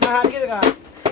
看看你这个